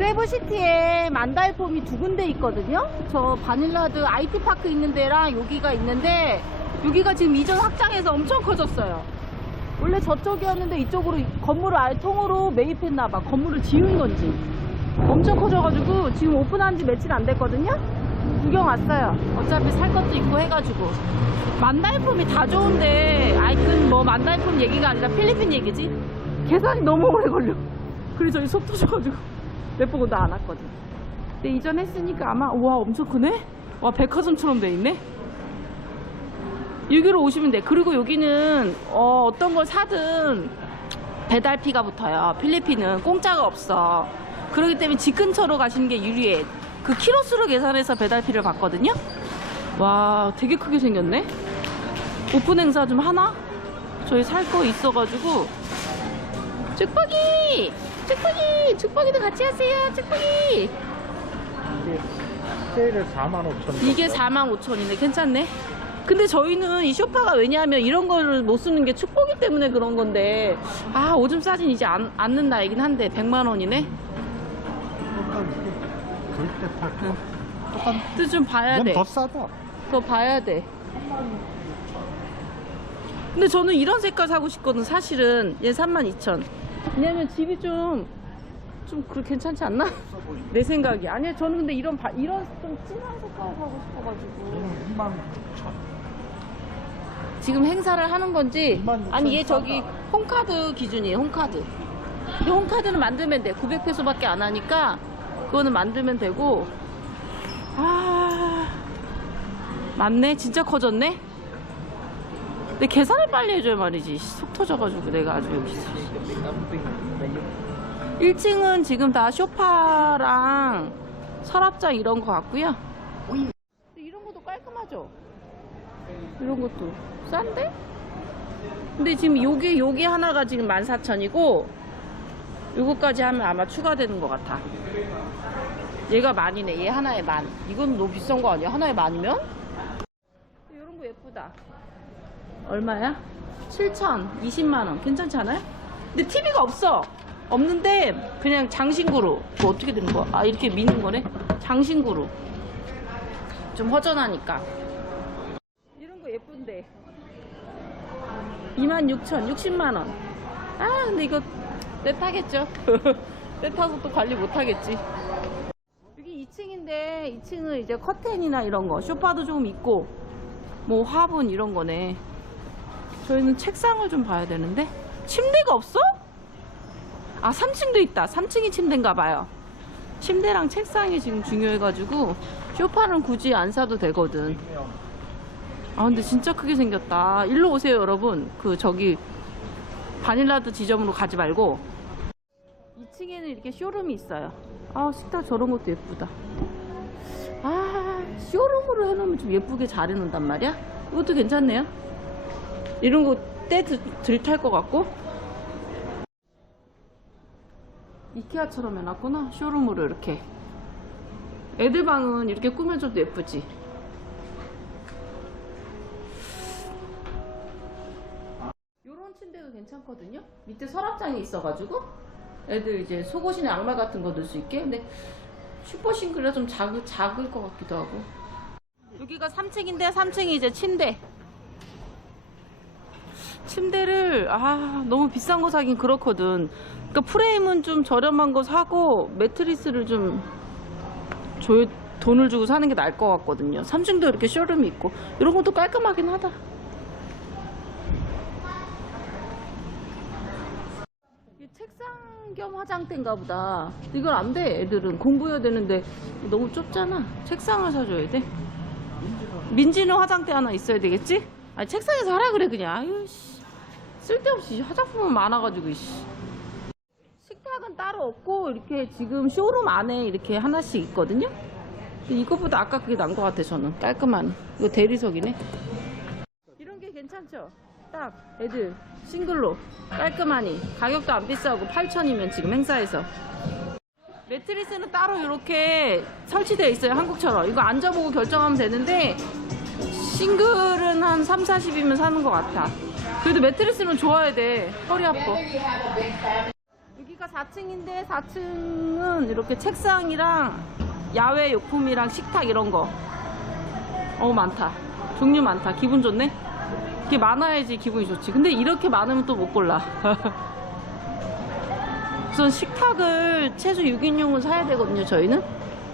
세부시티에 만달폼이 두 군데 있거든요. 저 바닐라드 IT파크 있는 데랑 여기가 있는데 여기가 지금 이전 확장해서 엄청 커졌어요. 원래 저쪽이었는데 이쪽으로 건물을 아예 통으로 매입했나봐. 건물을 지은 건지. 엄청 커져가지고 지금 오픈한 지 며칠 안 됐거든요. 구경 왔어요. 어차피 살 것도 있고 해가지고. 만달폼이 다 좋은데 아이큰 뭐 만달폼 얘기가 아니라 필리핀 얘기지. 계산이 너무 오래 걸려. 그래서 저희 속 터져가지고 몇번나안 왔거든. 근데 이전 했으니까 아마 와 엄청 크네. 와 백화점처럼 돼 있네. 여기로 오시면 돼. 그리고 여기는 어, 어떤 걸 사든 배달피가 붙어요. 필리핀은 공짜가 없어. 그렇기 때문에 집 근처로 가시는 게 유리해. 그 키로수로 계산해서 배달피를 받거든요. 와, 되게 크게 생겼네. 오픈 행사 좀 하나? 저희 살 거 있어가지고. 죽박이! 죽박이! 죽박이도 같이 하세요, 죽박이! 이게 세일을 4만 5천 이게 45,000원이네. 괜찮네. 근데 저희는 이 쇼파가 왜냐하면 이런 거를 못 쓰는 게 축복이 때문에 그런 건데 아 오줌 싸진 이제 안, 않는 나이긴 한데 100만 원이네. 절대 팔 거. 똑같. 또좀 봐야 이건 돼. 더 싸다. 더 봐야 돼. 근데 저는 이런 색깔 사고 싶거든 사실은 얘 32,000. 왜냐면 집이 좀 좀 그렇게 괜찮지 않나? 내 생각이 아니야 저는 근데 이런 바- 이런 좀 진한 색깔 사고 싶어가지고 저는 2만 9천. 지금 행사를 하는 건지 26,000 아니 얘 저기. 홈카드 기준이에요 홈카드 근데 홈카드는 만들면 돼 900페소 밖에 안 하니까 그거는 만들면 되고 아 맞네 진짜 커졌네 근데 계산을 빨리 해줘야 말이지. 속 터져가지고 내가 아주 여기서. 1층은 지금 다 쇼파랑 서랍장 이런 거 같고요. 이런 것도 깔끔하죠? 이런 것도. 싼데? 근데 지금 요게 요게 하나가 지금 14,000이고 요거까지 하면 아마 추가되는 것 같아. 얘가 만이네. 얘 하나에 만. 이건 너무 비싼 거 아니야? 하나에 만이면? 이런 거 예쁘다 얼마야? 7,000 20만원. 괜찮지 않아요? 근데 TV가 없어. 없는데 그냥 장신구로. 뭐 어떻게 되는 거야? 아 이렇게 미는 거네? 장신구로. 좀 허전하니까. 이런 거 예쁜데. 26,000 60만원. 아 근데 이거 내 타겠죠? 내 타서 또 관리 못 하겠지. 여기 2층인데 2층은 이제 커튼이나 이런 거. 쇼파도 조금 있고 뭐 화분 이런 거네 저희는 책상을 좀 봐야 되는데. 침대가 없어? 아 3층도 있다. 3층이 침대인가 봐요. 침대랑 책상이 지금 중요해가지고 쇼파는 굳이 안 사도 되거든. 아 근데 진짜 크게 생겼다. 일로 오세요 여러분. 그 저기 바닐라드 지점으로 가지 말고. 2층에는 이렇게 쇼룸이 있어요. 아 식탁 저런 것도 예쁘다. 아 쇼룸으로 해놓으면 좀 예쁘게 잘 해놓는단 말이야? 이것도 괜찮네요 이런 거 때들 탈 것 같고? 이케아처럼 해놨구나 쇼룸으로 이렇게. 애들 방은 이렇게 꾸며줘도 예쁘지? 요런 침대도 괜찮거든요? 밑에 서랍장이 있어가지고 애들 이제 속옷이나 양말 같은 거 넣을 수 있게. 근데 슈퍼 싱글이라 좀 작을, 작을 것 같기도 하고. 여기가 3층인데 3층이 이제 침대 침대를 아 너무 비싼 거 사긴 그렇거든. 그러니까 프레임은 좀 저렴한 거 사고 매트리스를 좀 줘, 돈을 주고 사는 게 나을 것 같거든요. 3층도 이렇게 쇼룸이 있고. 이런 것도 깔끔하긴 하다. 책상 겸 화장대인가 보다. 이건 안 돼 애들은. 공부해야 되는데 너무 좁잖아. 책상을 사줘야 돼. 민지는 화장대 하나 있어야 되겠지? 아니 책상에서 하라 그래 그냥. 아유 씨 쓸데없이 화장품은 많아가지고 씨. 식탁은 따로 없고 이렇게 지금 쇼룸 안에 이렇게 하나씩 있거든요? 이거보다 아까 그게 난 것 같아 저는. 깔끔한. 이거 대리석이네. 이런 게 괜찮죠? 딱 애들 싱글로. 깔끔하니. 가격도 안 비싸고 8천이면 지금 행사에서. 매트리스는 따로 이렇게 설치되어 있어요 한국처럼. 이거 앉아보고 결정하면 되는데 싱글은 한 3, 40이면 사는 것 같아 그래도 매트리스는 좋아야 돼 허리 아파 여기가 여기가 4층인데 4층은 이렇게 책상이랑 야외 용품이랑 식탁 이런 거. 어 많다. 종류 많다. 기분 좋네. 이게 많아야지 기분이 좋지. 근데 이렇게 많으면 또 못 골라. 우선 식탁을 최소 6인용은 사야 되거든요. 저희는.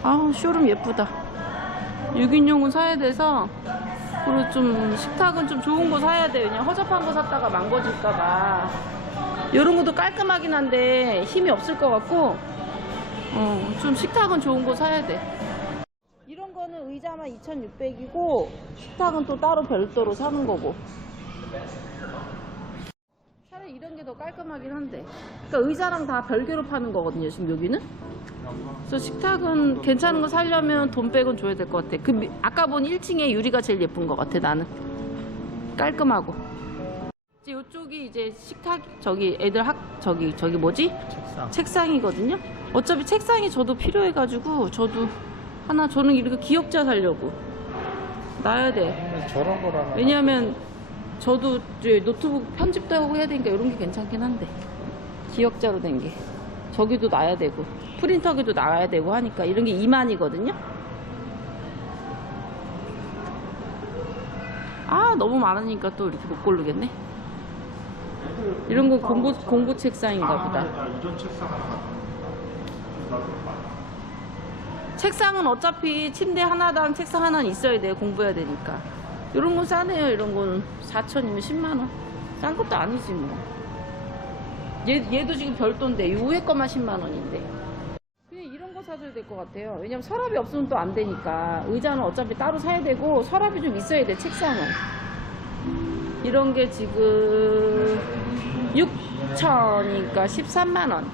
아우 쇼룸 예쁘다. 6인용은 사야 돼서 그리고 좀 식탁은 좀 좋은 거 사야 돼요. 그냥 허접한 거 샀다가 망가질까봐. 이런 것도 깔끔하긴 한데 힘이 없을 것 같고, 어, 좀 식탁은 좋은 거 사야 돼. 이런 거는 의자만 2,600이고, 식탁은 또 따로 별도로 사는 거고. 차라리 이런 게 더 깔끔하긴 한데. 그러니까 의자랑 다 별개로 파는 거거든요, 지금 여기는. 그래서 식탁은 괜찮은 거 사려면 돈 빼곤 줘야 될 것 같아. 그 미- 아까 본 1층에 유리가 제일 예쁜 것 같아 나는. 깔끔하고. 이제 이쪽이 이제 식탁 저기 애들 학 저기 저기 뭐지 책상. 책상이거든요. 어차피 책상이 저도 필요해가지고 저도 하나 저는 이렇게 기역자 살려고 놔야 돼. 저런 거라면. 왜냐하면 저도 이제 노트북 편집도 하고 해야 되니까 이런 게 괜찮긴 한데 기역자로 된 게 저기도 놔야 되고 프린터기도 놔야 되고 하니까 이런 게 2만이거든요 아 너무 많으니까 또 이렇게 못 고르겠네 이런 건 공부, 공부 책상인가 보다 아, 하나. 책상은 어차피 침대 하나당 책상 하나는 있어야 돼요. 공부해야 되니까. 이런 건 싸네요. 이런 거는 4천이면 10만 원. 싼 것도 아니지 뭐. 얘, 얘도 지금 별도인데 이 위에 거만 10만 원인데. 그냥 이런 거 사줘야 될 것 같아요. 왜냐면 서랍이 없으면 또 안 되니까. 의자는 어차피 따로 사야 되고 서랍이 좀 있어야 돼. 책상은. 이런 게 지금 6천이니까 13만 원.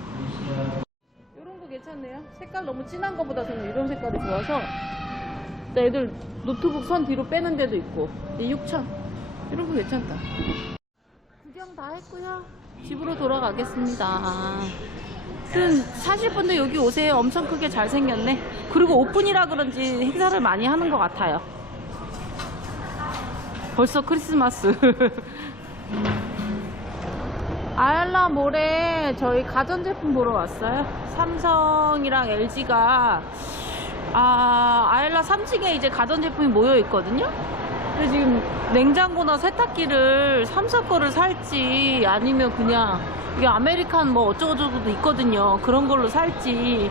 이런 거 괜찮네요. 색깔 너무 진한 거보다 저는 이런 색깔이 좋아서. 애들 노트북 선 뒤로 빼는 데도 있고. 6천. 이런 거 괜찮다. 구경 다 했고요. 집으로 돌아가겠습니다. 하여튼 사실 분들 여기 오세요. 엄청 크게 잘 생겼네. 그리고 오픈이라 그런지 행사를 많이 하는 것 같아요. 벌써 크리스마스. 아일라 몰에 저희 가전제품 보러 왔어요. 삼성이랑 LG가 아, 아일라 3층에 이제 가전 제품이 모여 있거든요. 근데 지금 냉장고나 세탁기를 삼성 거를 살지 아니면 그냥 이게 아메리칸 뭐 어쩌고저쩌고도 있거든요. 그런 걸로 살지.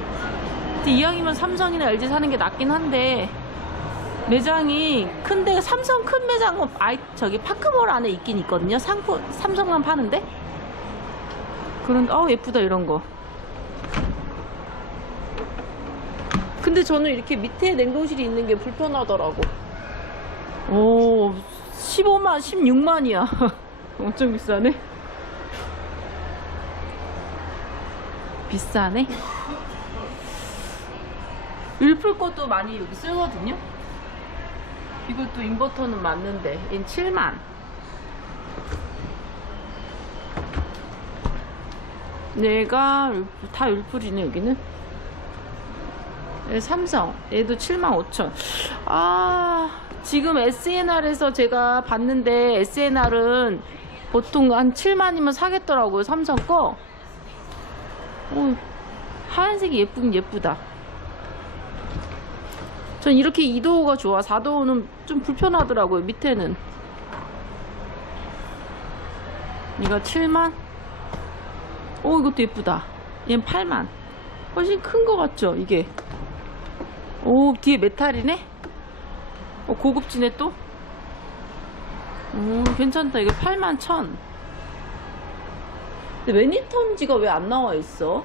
근데 이왕이면 삼성이나 LG 사는 게 낫긴 한데 매장이 큰데 삼성 큰 매장은 아이 저기 파크몰 안에 있긴 있거든요. 상품 삼성만 파는데. 그런데 어 예쁘다 이런 거. 근데 저는 이렇게 밑에 냉동실이 있는 게 불편하더라고. 오, 15만, 16만이야. 엄청 비싸네. 비싸네. 율플 것도 많이 여기 쓰거든요. 이것도 인버터는 맞는데, 인 7만. 얘가 율플- 다 율플이네, 여기는. 얘 삼성. 얘도 7만 5천. 아, 지금 SNR에서 제가 봤는데, SNR은 보통 한 7만이면 사겠더라고요, 삼성 거. 오, 하얀색이 예쁘긴 예쁘다. 전 이렇게 2도어가 좋아. 4도어는 좀 불편하더라고요, 밑에는. 이거 7만? 오, 이것도 예쁘다. 얘는 8만. 훨씬 큰 거 같죠, 이게? 오, 뒤에 메탈이네? 어, 고급지네 또? 오, 괜찮다. 이거 8만 1천. 근데 왜 니턴지가 왜 안 나와 있어?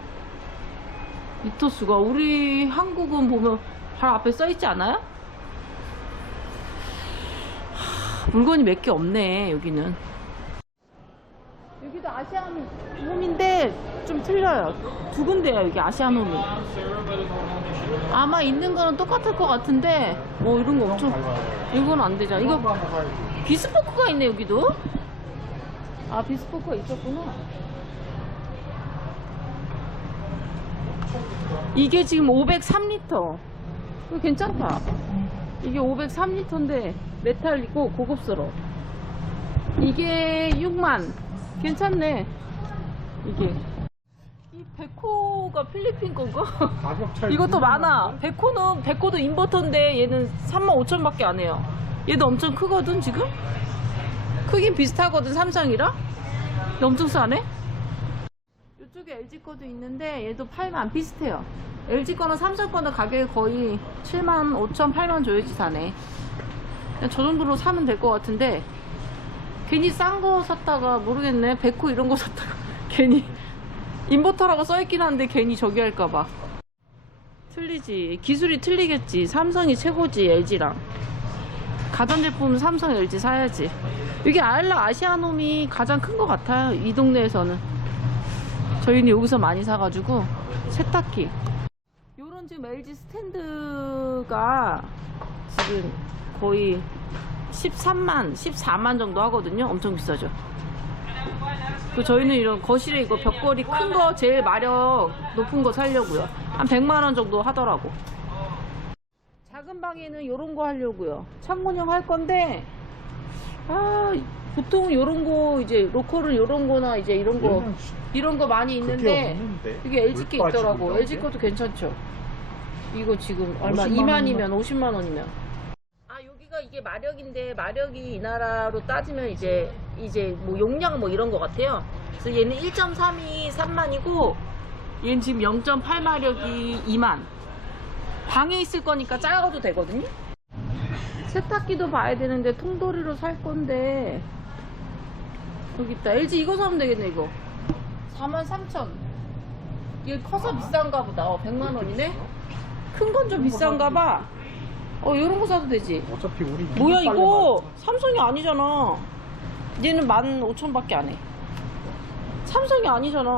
미터수가 우리 한국은 보면 바로 앞에 써 있지 않아요? 하, 물건이 몇 개 없네 여기는 아시아홈인데 좀 틀려요. 두 군데야 여기 아시아홈이 아마 있는 거는 똑같을 것 같은데 뭐 이런 거 엄청 이건 안 되잖아 이거. 비스포크가 있네 여기도. 아 비스포크가 있었구나. 이게 지금 503리터. 이거 괜찮다. 이게 503리터인데 메탈이고 고급스러워. 이게 6만 괜찮네 이게 이 베코가 필리핀 건가? 가격 차이. 이것도 많아. 베코는 베코도 인버터인데 얘는 35,000 밖에 안 해요. 얘도 엄청 크거든 지금. 크긴 비슷하거든 삼성이랑. 엄청 싸네. 이쪽에 LG 거도 있는데 얘도 팔면 안 비슷해요. LG 거는 삼성 거는 가격이 거의 7만 5천 8만 줘야지 사네. 그냥 저 정도로 사면 될 것 같은데 괜히 싼 거 샀다가 모르겠네. 베코 이런 거 샀다가 괜히 인버터라고 써있긴 한데 괜히 저기 할까봐. 틀리지. 기술이 틀리겠지. 삼성이 최고지, LG랑. 가전제품 삼성, LG 사야지. 이게 아일락 아시아놈이 가장 큰 것 같아요. 이 동네에서는. 저희는 여기서 많이 사가지고 세탁기. 요런 지금 LG 스탠드가 지금 거의 13만, 14만 정도 하거든요. 엄청 비싸죠. 그 저희는 이런 거실에 이거 벽걸이 큰 거 제일 마력 높은 거 살려고요. 한 100만 원 정도 하더라고. 작은 방에는 이런 거 하려고요. 창문형 할 건데 아 보통 이런 거 이제 로컬은 이런 거나 이제 이런 거 얘는 이런 거 많이 있는데 없는데. 이게 LG 게 물 빠지고 있더라고. 이런 LG 게? 것도 괜찮죠. 이거 지금 얼마? 50만 2만이면 50만 원이면. 아 여기가 이게 마력인데 마력이 이 나라로 따지면 이제 이제 뭐 용량 뭐 이런 거 같아요. 그래서 얘는 1.3이 3만이고 얘는 지금 0.8 마력이 2만. 방에 있을 거니까 작아도 되거든요. 세탁기도 봐야 되는데 통돌이로 살 건데 여기 있다. LG 이거 사면 되겠네 이거. 43,000. 이게 커서 비싼가 보다. 어, 100만 원이네. 큰 건 좀 비싼가 봐. 어, 요런 거 사도 되지. 어차피 우리 뭐야 빨래 이거 많잖아. 삼성이 아니잖아. 얘는 15,000밖에 안 해. 삼성이 아니잖아.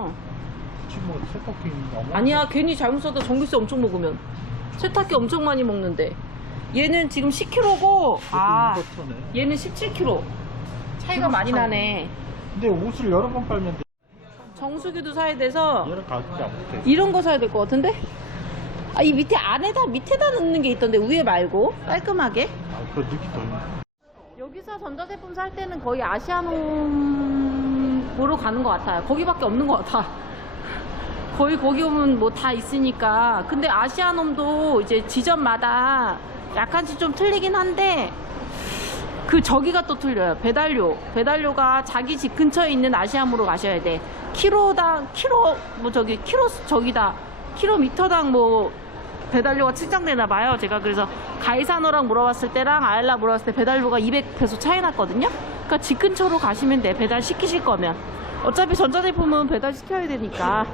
뭐 세탁기 너무 아니야 괜히 잘못 써도 전기세 엄청 먹으면 세탁기 엄청 많이 먹는데 얘는 지금 10kg고 아 인버터네. 얘는 17kg 차이가 많이 나네 근데 옷을 여러 번 빨면 돼. 정수기도 사야 돼서 가격이 안 붙어. 이런 거 사야 될 것 같은데 아 이 밑에 안에다 밑에다 넣는 게 있던데 위에 말고 깔끔하게 아, 그 느낌 더 있네. 여기서 전자제품 살 때는 거의 아시아놈으로 가는 것 같아요. 거기밖에 없는 것 같아. 거의 거기 오면 뭐 다 있으니까. 근데 아시아놈도 이제 지점마다 약간씩 좀 틀리긴 한데, 그 저기가 또 틀려요. 배달료. 배달료가 자기 집 근처에 있는 아시아몰로 가셔야 돼. 키로당, 키로, 뭐 저기, 키로, 저기다. 킬로미터당 뭐 배달료가 측정되나 봐요. 제가 그래서 가이사노랑 물어봤을 때랑 아일라 물어봤을 때 배달료가 200페소 차이 났거든요. 그러니까 집 근처로 가시면 돼. 배달 시키실 거면. 어차피 전자제품은 배달 시켜야 되니까.